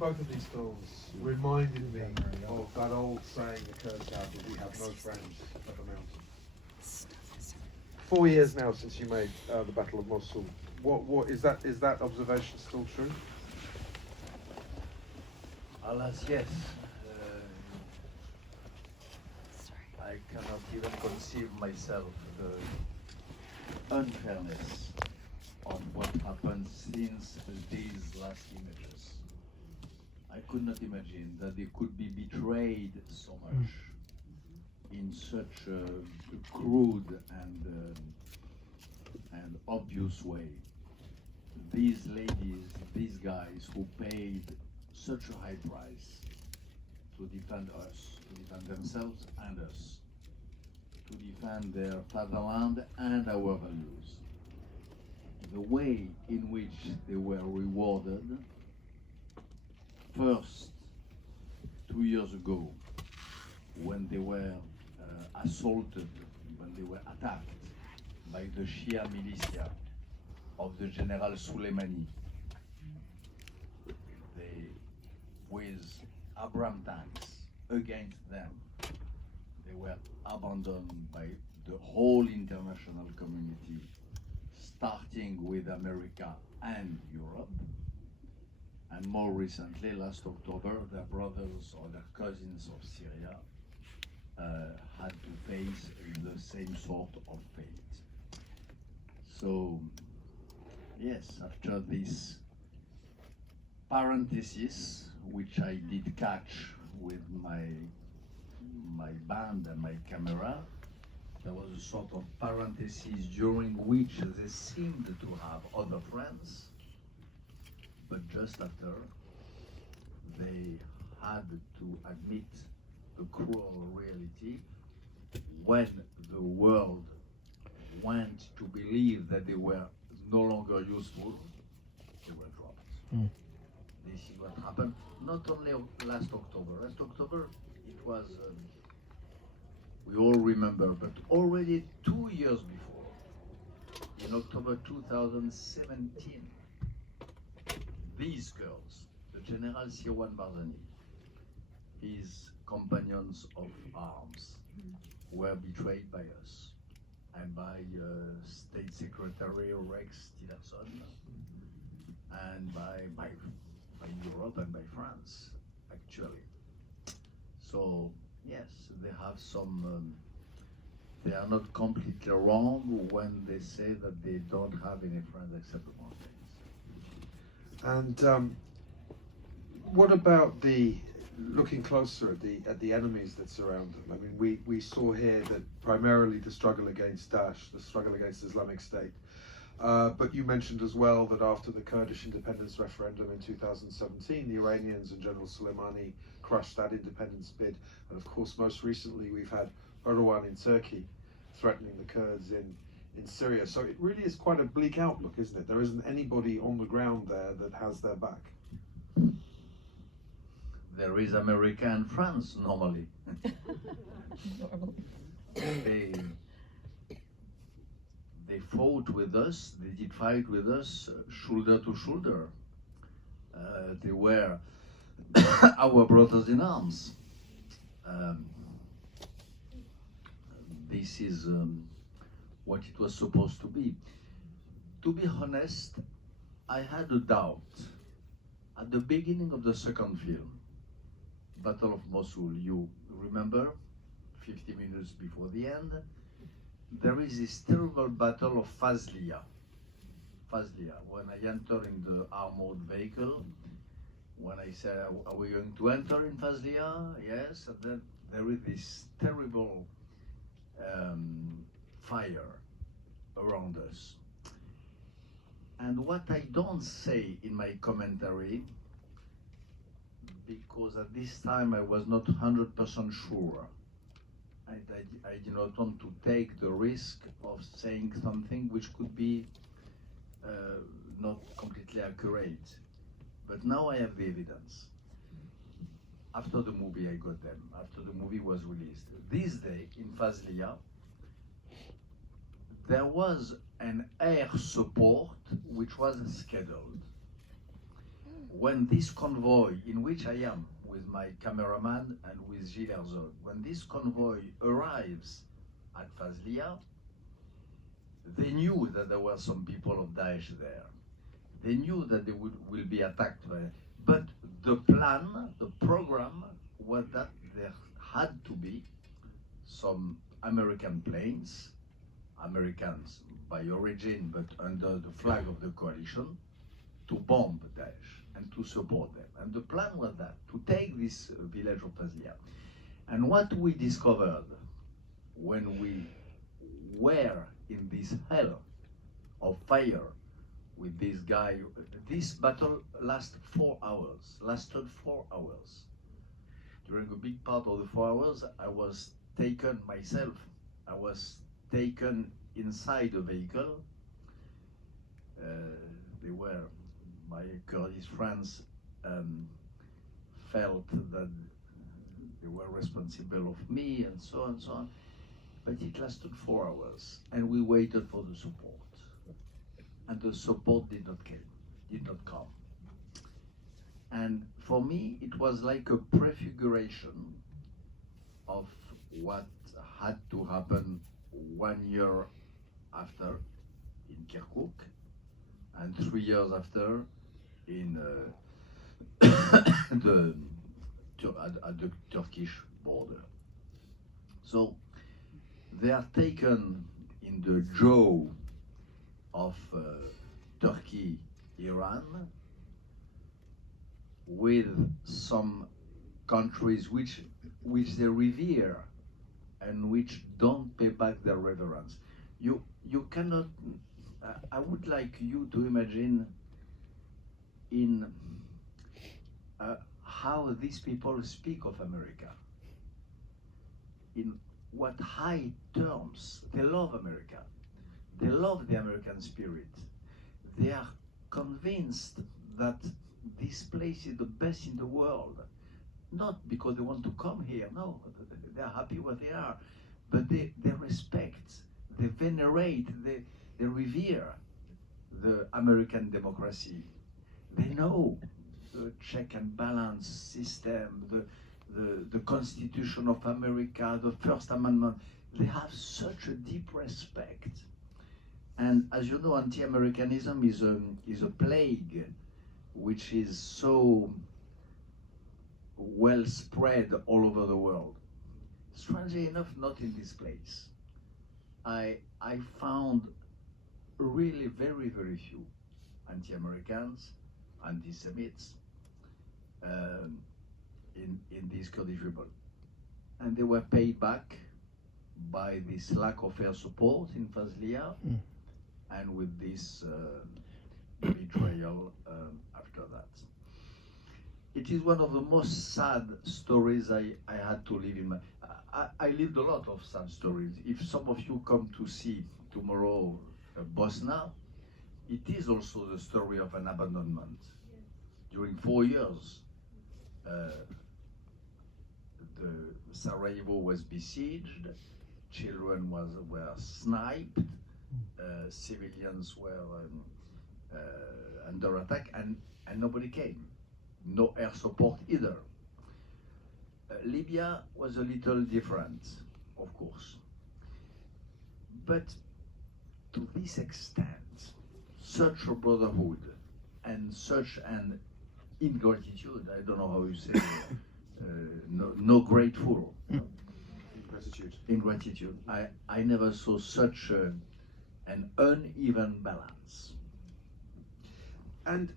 Both of these films reminded me of that old saying the Kurds have that we have no friends at the mountain. 4 years now since you made the Battle of Mosul. What is that? Is that observation still true? Alas, yes. I cannot even conceive myself the unfairness of what happened since these last images. I could not imagine that they could be betrayed so much in such a crude and obvious way. These ladies, these guys who paid such a high price to defend us, to defend themselves and us, to defend their fatherland and our values. The way in which they were rewarded, first, 2 years ago, when they were assaulted, when they were attacked by the Shia militia of the General Soleimani, with Abrams tanks against them. They were abandoned by the whole international community, starting with America and Europe. And more recently, last October, their brothers or their cousins of Syria had to face the same sort of fate. So, yes, after this parenthesis, which I did catch with my band and my camera, there was a sort of parenthesis during which they seemed to have other friends, but just after, they had to admit the cruel reality when the world went to believe that they were no longer useful, they were dropped. This is what happened, not only last October. Last October, it was, we all remember, but already 2 years before, in October 2017, these girls, the General Sirwan Barzani, his companions of arms, were betrayed by us and by State Secretary Rex Tillerson and by Europe and by France, actually. So, yes, they have some, they are not completely wrong when they say that they don't have any friends except the mountains. And what about looking closer at the enemies that surround them? I mean, we saw here that primarily the struggle against Daesh, the struggle against Islamic State. But you mentioned as well that after the Kurdish independence referendum in 2017, the Iranians and General Soleimani crushed that independence bid. And of course, most recently, we've had Erdogan in Turkey threatening the Kurds in Syria. So it really is quite a bleak outlook, isn't it? There isn't anybody on the ground there that has their back. There is America and France, normally. They fought with us, they did fight with us shoulder to shoulder. They were our brothers in arms. This is what it was supposed to be. To be honest, I had a doubt. At the beginning of the second film, Battle of Mosul, you remember, 50 minutes before the end, there is this terrible battle of Fazliya. Fazliya, when I enter in the armored vehicle, when I say, are we going to enter in Fazliya? Yes, and then there is this terrible fire around us. And what I don't say in my commentary, because at this time I was not 100% sure, I did not want to take the risk of saying something which could be not completely accurate. But now I have the evidence. After the movie, I got them. After the movie was released. This day, in Fazliya, there was an air support which was scheduled. when this convoy, in which I am with my cameraman and with Gilles Herzog, when this convoy arrives at Fazlia, they knew that there were some people of Daesh there. They knew that they will be attacked by, but the plan, the program was that there had to be some American planes, Americans by origin, but under the flag of the coalition, to bomb Daesh and to support them. And the plan was that, to take this village of Fazlia. And what we discovered when we were in this hell of fire with this guy, this battle lasted 4 hours. During a big part of the 4 hours, I was taken myself. I was taken inside a vehicle. They were, my Kurdish friends felt that they were responsible of me and so on and so on. But it lasted 4 hours and we waited for the support. And the support did not come. And for me, it was like a prefiguration of what had to happen 1 year after in Kirkuk, and 3 years after in at the Turkish border. So they are taken in the jaw of Turkey, Iran, with some countries which they revere and which don't pay back their reverence. You cannot. I would like you to imagine in how these people speak of America. In what high terms they love America. They love the American spirit. They are convinced that this place is the best in the world. Not because they want to come here, no, they are happy where they are. But they respect, they venerate, they revere the American democracy. They know the check and balance system, the Constitution of America, the First Amendment. They have such a deep respect. And as you know, anti-Americanism is a plague which is so well spread all over the world. Strangely enough, not in this place. I found really very, very few anti-Americans, anti-Semites in these Kurdish people. And they were paid back by this lack of air support in Fazlia and with this betrayal after that. It is one of the most sad stories I had to live in my... I lived a lot of sad stories. If some of you come to see tomorrow Bosnia, it is also the story of an abandonment. During 4 years, the Sarajevo was besieged, children were sniped, civilians were under attack, and nobody came. No air support either. Libya was a little different, of course. But to this extent, such a brotherhood and such an ingratitude, I don't know how you say, no grateful. Ingratitude. I never saw such an uneven balance. And